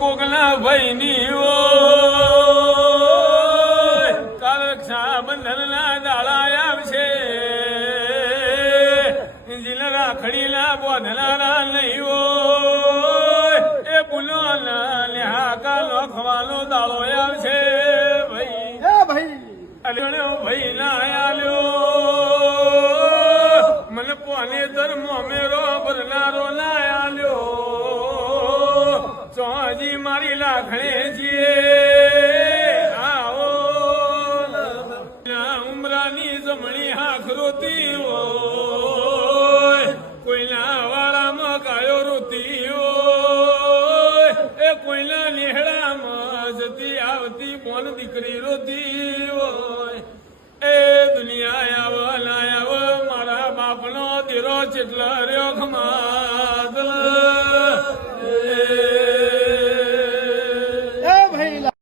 કોકના ભાઈની ઓ કાલ રક્ષાબંધનના દાડા આવશે જીને રાખડીના બોધનારા નહીં હોય એ પુલોના લ્યાકા નોખવાનો દાડો આવશે ભાઈ ભાઈ ના આલ્યો મને પોને ધર્મ મેરો ભરનારો ના આલ્યો ચોજી મારી લાખણે છીએ આવો ઉમરાની જમણી હાથ રોતી હોય કોઈના વાળામાં ગાયો રોતી હોય એ કોઈના નિહળામાં જતી આવતી બોન દીકરી રોતી હોય એ દુનિયા આવ ના આવ મારા બાપનો દીરો ચેટલો રહ્યો ખમા